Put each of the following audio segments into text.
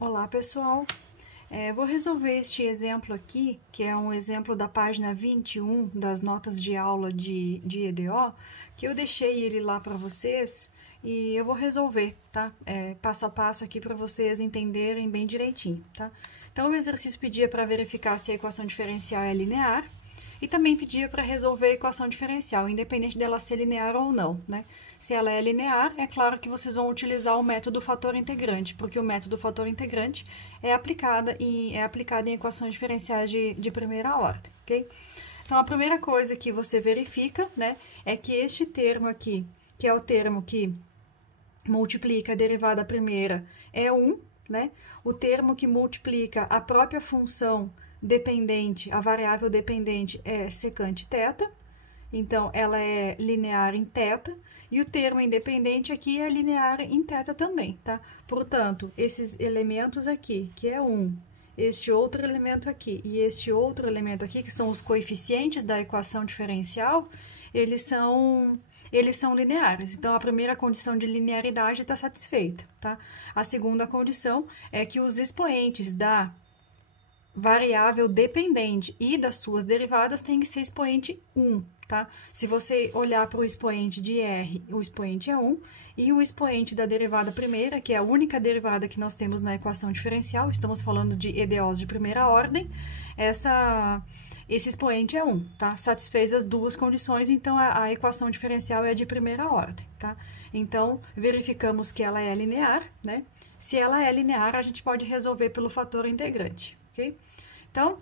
Olá, pessoal! Vou resolver este exemplo aqui, que é um exemplo da página 21 das notas de aula de EDO, que eu deixei ele lá para vocês e eu vou resolver, tá? Passo a passo aqui para vocês entenderem bem direitinho, tá? Então, o exercício pedia para verificar se a equação diferencial é linear e também pedia para resolver a equação diferencial, independente dela ser linear ou não, né? Se ela é linear, é claro que vocês vão utilizar o método fator integrante, porque o método fator integrante é aplicado em equações diferenciais de primeira ordem, ok? Então, a primeira coisa que você verifica, né, é que este termo aqui, que é o termo que multiplica a derivada primeira, é 1, né? O termo que multiplica a própria função dependente, a variável dependente, é secante θ. Então, ela é linear em θ, e o termo independente aqui é linear em θ também, tá? Portanto, esses elementos aqui, que é 1, este outro elemento aqui e este outro elemento aqui, que são os coeficientes da equação diferencial, eles são lineares. Então, a primeira condição de linearidade está satisfeita, tá? A segunda condição é que os expoentes da variável dependente e das suas derivadas tem que ser expoente 1, tá? Se você olhar para o expoente de R, o expoente é 1, e o expoente da derivada primeira, que é a única derivada que nós temos na equação diferencial, estamos falando de EDOs de primeira ordem, esse expoente é 1, tá? Satisfez as duas condições, então a equação diferencial é de primeira ordem, tá? Então, verificamos que ela é linear, né? Se ela é linear, a gente pode resolver pelo fator integrante. Okay? Então,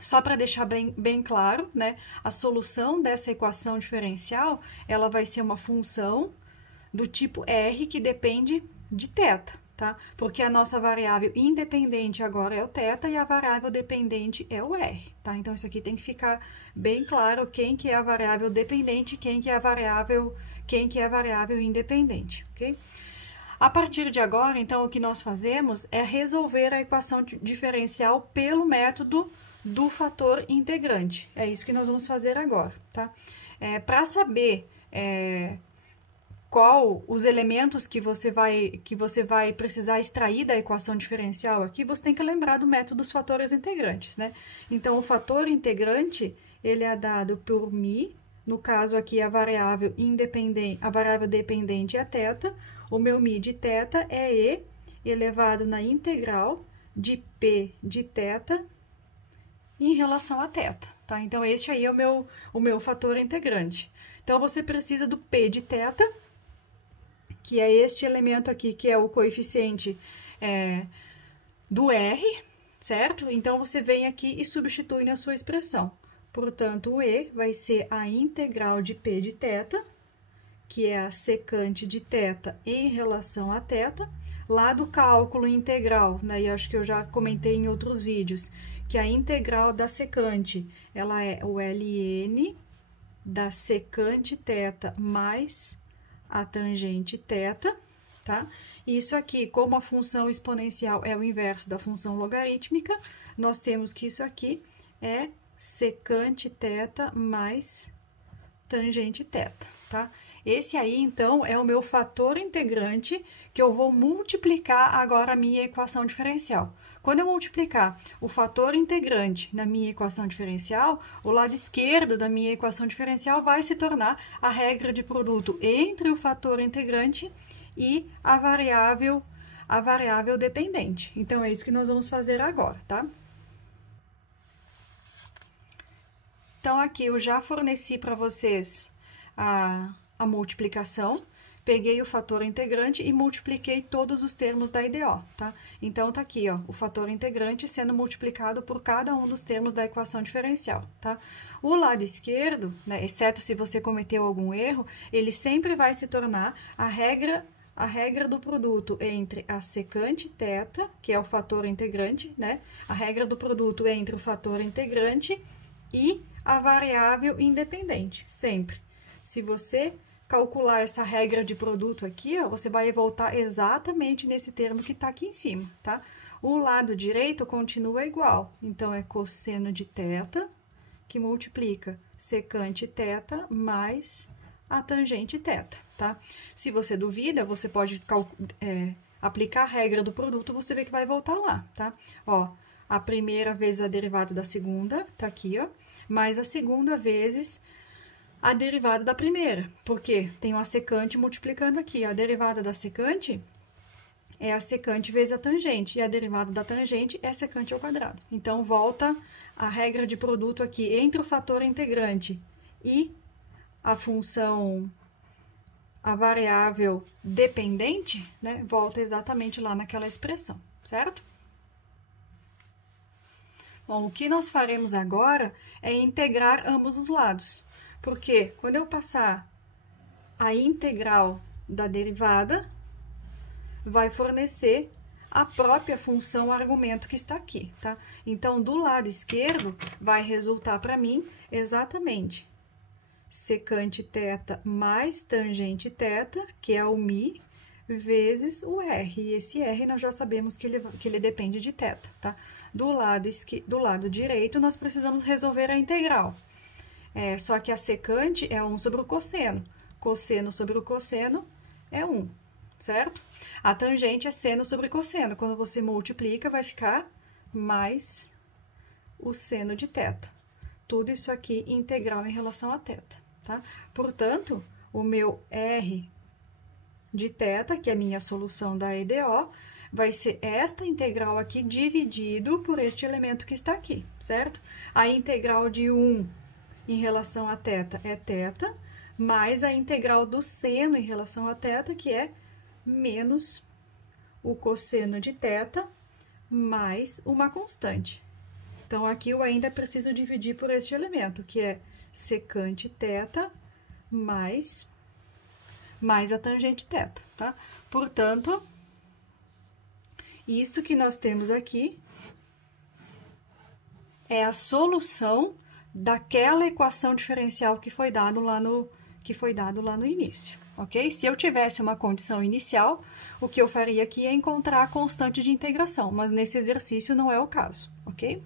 só para deixar bem claro, né, a solução dessa equação diferencial, ela vai ser uma função do tipo R que depende de θ, tá? Porque a nossa variável independente agora é o θ e a variável dependente é o R, tá? Então, isso aqui tem que ficar bem claro quem que é a variável dependente e quem que é a variável independente, ok? A partir de agora, então, o que nós fazemos é resolver a equação diferencial pelo método do fator integrante. É isso que nós vamos fazer agora, tá? Para saber qual os elementos que você vai precisar extrair da equação diferencial aqui, você tem que lembrar do método dos fatores integrantes, né? Então, o fator integrante, ele é dado por μ, no caso aqui a variável dependente é θ, o meu μ de θ é E elevado na integral de P de θ em relação a θ, tá? Então, este aí é o meu fator integrante. Então, você precisa do P de θ, que é este elemento aqui, que é o coeficiente do R, certo? Então, você vem aqui e substitui na sua expressão. Portanto, o E vai ser a integral de P de θ, que é a secante de θ em relação a θ, lá do cálculo integral, né? E acho que eu já comentei em outros vídeos, que a integral da secante, ela é o ln da secante θ mais a tangente θ, tá? Isso aqui, como a função exponencial é o inverso da função logarítmica, nós temos que isso aqui é secante θ mais tangente θ, tá? Esse aí, então, é o meu fator integrante que eu vou multiplicar agora a minha equação diferencial. Quando eu multiplicar o fator integrante na minha equação diferencial, o lado esquerdo da minha equação diferencial vai se tornar a regra de produto entre o fator integrante e a variável dependente. Então, é isso que nós vamos fazer agora, tá? Então, aqui eu já forneci para vocês a multiplicação, peguei o fator integrante e multipliquei todos os termos da EDO, tá? Então, tá aqui, ó, o fator integrante sendo multiplicado por cada um dos termos da equação diferencial, tá? O lado esquerdo, né, exceto se você cometeu algum erro, ele sempre vai se tornar a regra do produto entre a secante θ, que é o fator integrante, né? A regra do produto entre o fator integrante e a variável independente, sempre. Se você calcular essa regra de produto aqui, ó, você vai voltar exatamente nesse termo que está aqui em cima, tá? O lado direito continua igual, então é cosseno de θ, que multiplica secante θ mais a tangente θ, tá? Se você duvida, você pode aplicar a regra do produto, você vê que vai voltar lá, tá? Ó, a primeira vezes a derivada da segunda, tá aqui, ó, mais a segunda vezes a derivada da primeira, porque tem uma secante multiplicando aqui. A derivada da secante é a secante vezes a tangente, e a derivada da tangente é a secante ao quadrado. Então, volta a regra de produto aqui entre o fator integrante e a função, a variável dependente, né? Volta exatamente lá naquela expressão, certo? Bom, o que nós faremos agora é integrar ambos os lados. Porque quando eu passar a integral da derivada, vai fornecer a própria função argumento que está aqui, tá? Então, do lado esquerdo, vai resultar para mim exatamente secante θ mais tangente θ, que é o μ, vezes o r. E esse r nós já sabemos que ele depende de θ, tá? Do lado direito, nós precisamos resolver a integral. Só que a secante é 1 sobre o cosseno. Cosseno sobre o cosseno é 1, certo? A tangente é seno sobre cosseno. Quando você multiplica, vai ficar mais o seno de θ. Tudo isso aqui integral em relação a θ, tá? Portanto, o meu r de θ, que é a minha solução da EDO, vai ser esta integral aqui dividido por este elemento que está aqui, certo? A integral de 1 em relação a θ é θ, mais a integral do seno em relação a θ, que é menos o cosseno de θ, mais uma constante. Então, aqui eu ainda preciso dividir por este elemento, que é secante θ mais a tangente θ, tá? Portanto, isto que nós temos aqui é a solução daquela equação diferencial que foi dado lá no início, ok? Se eu tivesse uma condição inicial, o que eu faria aqui é encontrar a constante de integração, mas nesse exercício não é o caso, ok?